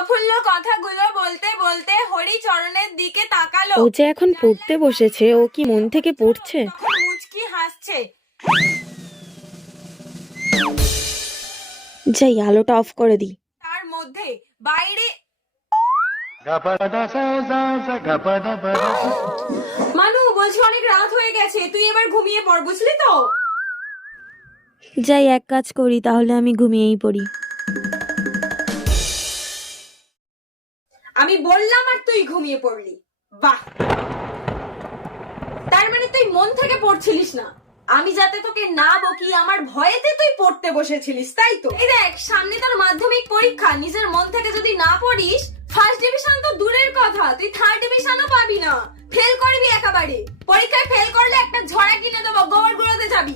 প্রফুল্ল কথাগুলো বলতে বলতে হরিচরণের দিকে তাকালো। ও যে এখন পড়তে বসেছে, ও কি মন থেকে পড়ছে? তখন মুচকি হাসছে। যাই আলোটা অফ করে দিই। তার মধ্যে বাইরে মানু বলছি অনেক রাত হয়ে গেছে, তুই এবার ঘুমিয়ে পড়, বুঝলি তো? যাই এক কাজ করি, তাহলে আমি ঘুমিয়েই পড়ি। আমি বললাম আর তুই ঘুমিয়ে পড়লি। বাহ, তার মানে তুই মন থেকে পড়ছিলিস না। আমি যাতে তোকে না বকি আমার ভয়েতে তুই পড়তে বসেছিলিস, তাই তো? এই দেখ, সামনে তোর মাধ্যমিক পরীক্ষা, নিজের মন থেকে যদি না পড়িস, ফার্স্ট ডিভিশন তো দূরের কথা, তুই থার্ড ডিভিশনও পাবি না, ফেল করবি একেবারে। পরীক্ষায় ফেল করলে একটা ঝড়া কিনে দেবো, গোবর গুঁড়োতে যাবি।